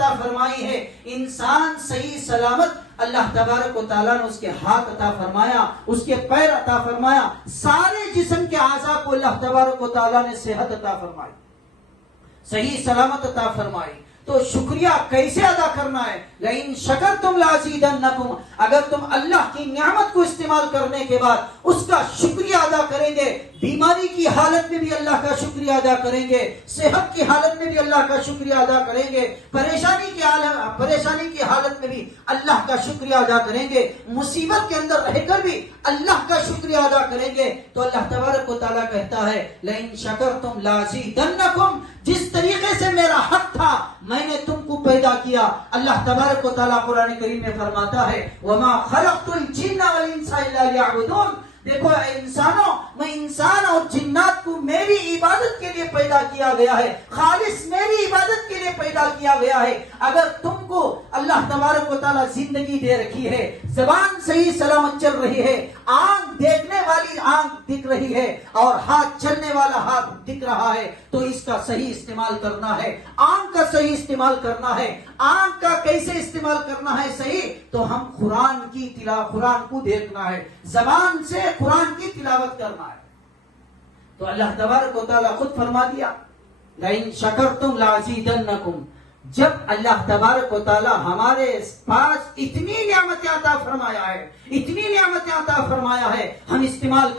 अता फरमाई है। इंसान सही सलामत अल्लाह तबारक व तआला ने उसके हाथ अता फरमाया, उसके पैर अता फरमाया, सारे जिस्म के आज़ा को अल्लाह तबारक व तआला ने सेहत अता फरमाई, सही सलामत अता फरमाई। तो शुक्रिया कैसे अदा करना है? लइन शकरतुम लाज़ीदन्नकुम, अगर तुम अल्लाह की नियामत को इस्तेमाल करने के बाद उसका शुक्रिया अदा करेंगे, बीमारी की हालत में भी अल्लाह का शुक्रिया अदा करेंगे, सेहत की हालत में भी अल्लाह का शुक्रिया अदा करेंगे, परेशानी की हालत में भी अल्लाह का शुक्रिया अदा करेंगे, मुसीबत के अंदर रहकर भी अल्लाह का शुक्रिया अदा करेंगे, तो अल्लाह तबारक व तआला कहता है लइन शकरतुम लाज़ीदन्नकुम, जिस तरीके से मेरा हक था मैंने तुमको पैदा किया। अल्लाह तबारक व तआला कुरान करीम में फरमाता है वमा खलक़तुल जिन्ना वल इंसा इल्ला लियअबुदून, देखो इंसानों, मैं इंसान और जिन्नात को मेरी इबादत के लिए पैदा किया गया है, खालिस मेरी इबादत के लिए पैदा किया गया है। अगर तुमको अल्लाह तबारक व तआला जिंदगी दे रखी है, जबान सही सलामत चल रही है, आंख देखने वाली आंख दिख रही है और हाथ चलने वाला हाथ दिख रहा है, तो इसका सही इस्तेमाल करना है। आंख का सही इस्तेमाल करना है। आंख का कैसे इस्तेमाल करना है सही? तो हम कुरान को देखना है, जबान से कुरान की तिलावत करना है। तो अल्लाह तबारक व तआला खुद फरमा दिया लइन शकरतुम लाज़ीदन्नकुम, जब अल्लाह तबारक व तआला हमारे पास इतनी नियामतें अता फरमाया है, इतनी नियामतें अता फरमाया है, हम इस्तेमाल